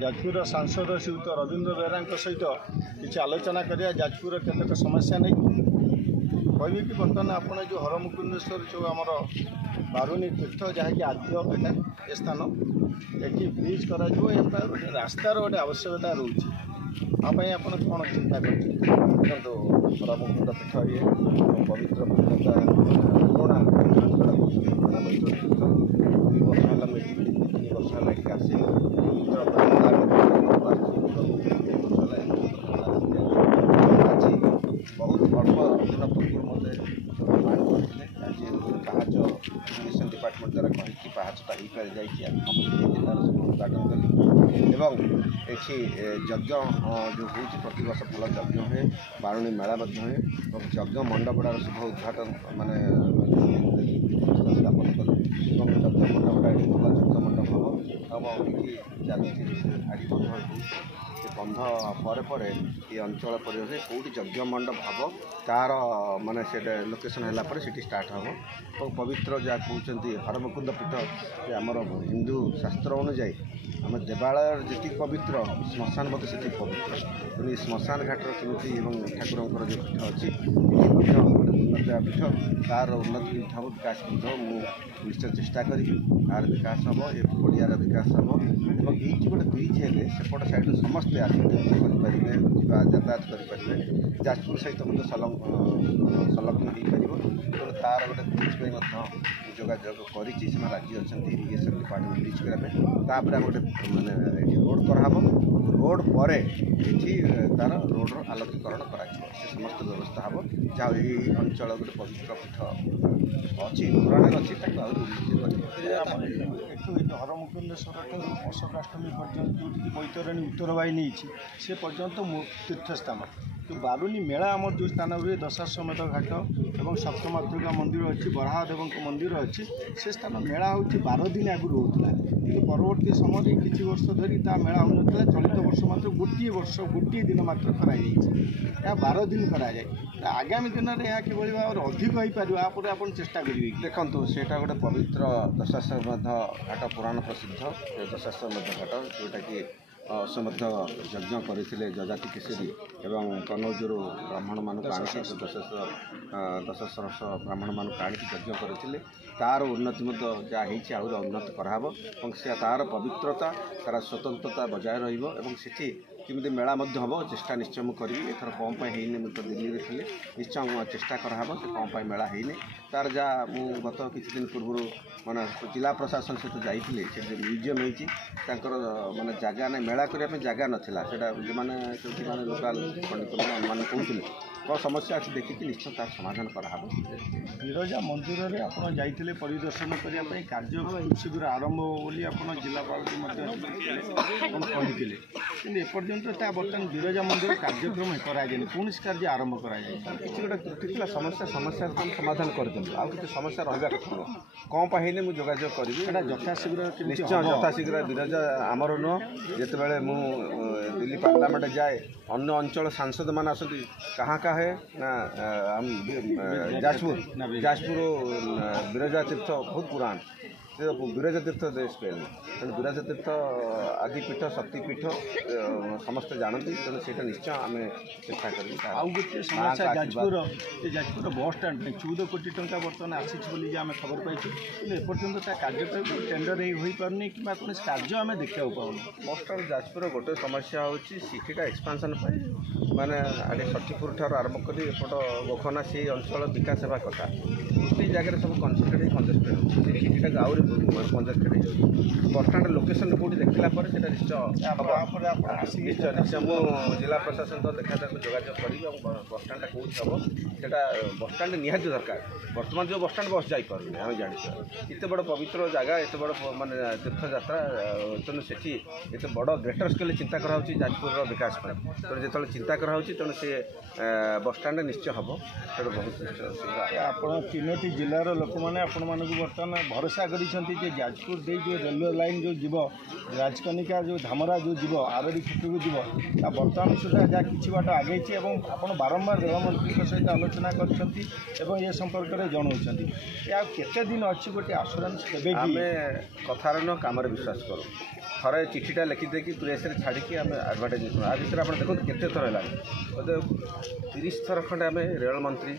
जाजपुर सांसद श्रीयुत रवींद्र बेहरा सहित किसी आलोचना करिया जाजपुर केतेक समस्या नहीं कहबी कि बर्तमान आपण जो हरमुकुंदेश्वर जो आमर बारुणी तीर्थ जहाँकि आद्य एटा ए स्थान ये ब्रिज कर रास्तार गोटे आवश्यकता रोचे आप कौन चिंता कर हरमुकुंद पीठ ये पवित्र पुण्यता पुराणा पवित्र तीर्थ 2 वर्ष है मेडिकल 3 वर्ष है आसी बहुत अल्प दिन पूर्व मत निर्माण करते आज पाहाच इरिगेशन डिपार्टमेंट द्वारा कहीकि पाहाचटा हो पारि जाइए जिलार सब उद्घाटन कली एवं एठी यज्ञ जो हूँ प्रति वर्ष फल यज्ञ हुए बारुणी मेला हुए और यज्ञ मंडपड़ार शुभ उद्घाटन मानने स्थापन कलु और यज्ञ मंडपटा ये भल यज्ञ मंडप हम और ये चलती आड़ी बंध बंध पर ये अंचल परिवेश कौटी यज्ञ मंडप हम तार माने से लोकेशन है स्टार्ट हम और पवित्र जहाँ कहते हरमुकुंद पीठ आमर हिंदू शास्त्र अनुजाई आम देवालय जी पवित्र श्मशान मत से पवित्र तेणु ये श्मशान घाटर केमी ठाकुर जो पीठ अच्छी उन्नत पीठ तार उन्नति केमी हम विकास केमी हम निश्चय चेष्टा करी तार विकास हम ये पड़ियार विकास हम और ये गोटे ब्रिज है सेपट साइड समस्ते आसपारे यातायात करेंगे जाजपुर सहित संलग्न हो पार तेणु तार गोटे ब्रिज जोगाजोग कर राजी अच्छा इरिगेशन डिपार्टमेंट ब्रिज करने गोटे मानने रोड कराब रोड पर तार रोड्र आलोकीकरण कर समस्त व्यवस्था हम जहाँ ये अंचल गोटे पवित्र पीठ अच्छी पुराण अच्छी हरमुकुंदेश्वर अशोकाष्टमी पर्यटन जो बैतरणी उत्तर वाहिनी से पर्यंत तीर्थस्थान तो बारुणी मेला आमर जो स्थान हुए दशाश्वमेध घाट और सप्तमातृका मंदिर अच्छी बराहदेव मंदिर अच्छी से स्थान मेला हूँ 12 दिन आगुरी होता कि परवर्ती समय किसी वर्ष धरी मेला हो चलित वर्ष मात्र गोटे दिन मात्र कराई 12 दिन कराए आगामी दिन में यह कि भाव अधिक हो पार आप चेष्टा करेंगे देखो सेटा गोटे पवित्र दशाश्वमेध घाट पुराण प्रसिद्ध दशाश्वमेध घाट जोटा कि असमर्थ यज्ञ करते जजाति केशरी एवं कनौजर ब्राह्मण मानक आनिक दशसरस ब्राह्मण मानक आनिक यज्ञ करते तार उन्नति जहाँ आहरी उन्नत कराब और तार पवित्रता तार स्वतंत्रता बजाय रही किमी मेला हम चेष्टा निश्चय मुझे करी एथर कौन है मुझे तो दिल्ली थी निश्चय चेष्टा कराब से कौन मेला है तार जहाँ मुझ गत किसी दिन पूर्व माने जिला प्रशासन सहित जाइए म्यूजियम होती माने जगह ना मेला करने जगह नाला से मैंने लोकाल पंडित मैंने कहते कौन समस्या अच्छी देखिए निश्चय तार समाधान कराब बिरजा मंदिर में आप जाइए परिदर्शन करने कार्य शीघ्र आरंभ बोली आप जिलापाल कहते एपर्यंत बर्तमान बिरजा मंदिर कार्यक्रम कराए कौन कार्य आरंभ कराए किसी गोटे त्रुटि थी समस्या समाधान कर समस्या रहा कथा कौन है मुझे जोगाजोग करी यथाशीघ्र निश्चय यथाशीघ्र बिरजा आमर नुह जिते मु दिल्ली पार्लियामेंट जाए अन्य अंचल सांसद मान आसती कहाँ का है ना जाजपुर बिरजा तीर्थ बहुत पुराण बिरजा तीर्थ देश पे तेणु बिरजा तीर्थ आदिपीठ शक्तिपीठ समस्ते जानती तेणु से निश्चय आम चेष्टा करें जाजपुर बस स्टाण 14 कोटी टंका बर्तमान आसी आम खबर पाई एपर्यंत कार्यक्रम टेंडर हो पारनी कि कौन कार्य आम देखा पाऊँ बस स्टाण जाजपुर गोटे समस्या हूँ सिटीटा एक्सपांशन माने आगे सठीपुर ठार आरंभ कर एपट गोखना से अंचल विकास होगा कथा गोटे जगह सब कनसेंट्रेट कंजेस्टेड सिटीटा आहरी कंजेस्टेड बस स्टाण लोकेशन कौटी देखला से निश्चय निश्चय मु जिला प्रशासन तो देखा जोगाजोग करी बस स्टाणटा कौटी हम से बस स्टाण निहाती दरकार बर्तमान जो बस स्टाण बस जापर आम जानी एत बड़ पवित्र जगह एत बड़ मानने तीर्थयात्रा तेणु से बड़ ग्रेटर स्केल चिंता कराऊँ जाजपुर विकास तेणु जो चिंता कराऊँ तेणु से बस स्टाण निश्चय हम तेणु बहुत निश्चय आप 3टी जिलार लोक मैंने आपण मानक बर्तमान भरोसा कर जे जाजपुर दे जो रेलवे लाइन जो जीव राजकनिका जो धामरा जो जीव आरडी क्षेत्र को जीव बर्तमान सुधा जहाँ कि बाट आगे आप बारंबार रेलमंत्री सहित आलोचना कर संपर्क में जनाऊँ केते दिन अच्छी गोटे आश्योरेंस देवे आम कथार न कम विश्वास करूँ थरे चिठीटा लिखिदे कि प्रेस छाड़ी आम आडभटाइज आ भितर आप देखो केते थर है बोधे 30 थर खंडे आम रेल मंत्री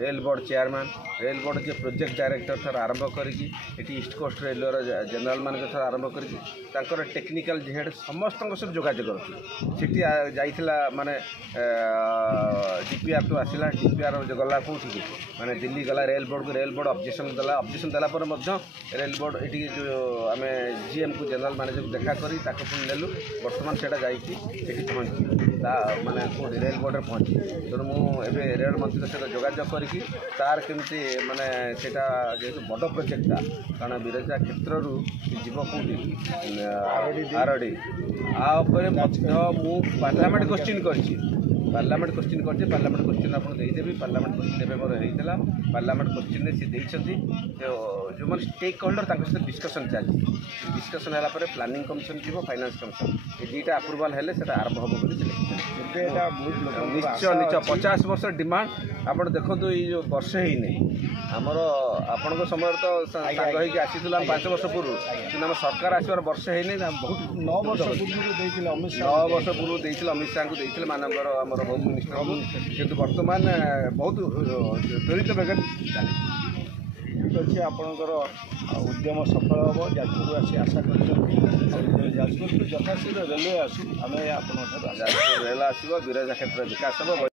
rail board chairman rail board जो प्रोजेक्ट डायरेक्टर ठार आरंभ करी ईस्ट कोस्ट रेलवे जनरल मान ठार आरंभ कर टेक्निकल हेड समस्त सब जोगाजोग रखी जाइला माने डीपीआर टू आसला डीपीआर गला कौटी माने दिल्ली गला रेल बोर्ड ऑब्जेक्शन देला रेल बोर्ड ये जो आम जीएम को जनरल मैनेजर देखा करी नेलु बर्तमान से पहुँची माने कौटी रेल बोर्ड में पहुँची तेणु मुझे रेल मंत्री सहित जोगाजोग कर तार केमती माने सेटा जेहेतु बड़ प्रोजेक्टा कारण बिरजा क्षेत्र जीव कौटी आरडी मु पार्लियामेंट क्वेश्चन पार्लियामेंट क्वेश्चन आप देदेवी पार्लियामेंट क्वेश्चन मोर होता पार्लियामेंट क्वेश्चन से देखते जो मैंने स्टेक होल्डर सहित डिस्कसन चलती डिस्कसन है प्लानिंग कमिशन जी फाइनान्स कमिशन ये दुईटा आप्रुवाल है आरंभ हम निश्चय निश्चय 50 वर्ष डिमांड आप देखो ये जो वर्षे ही नहीं आमर आपण समय तो सांग आसी 5 वर्ष पूर्व कि आम सरकार आसबार वर्षे ही नहीं बहुत 9 वर्ष पूर्व अमित शाह 9 वर्ष पूर्व अमित शाह को देते मानवर आमर होम मिनिस्टर किंतु वर्तमान बहुत त्वरित बेग चली ठीक अच्छे आपणकर उद्यम सफल हम जाजपुर आसी आशा कर जाजपुर यथाशीघ्र रेलवे आसू आम आप रेल आसो बिरजा क्षेत्र विकास हम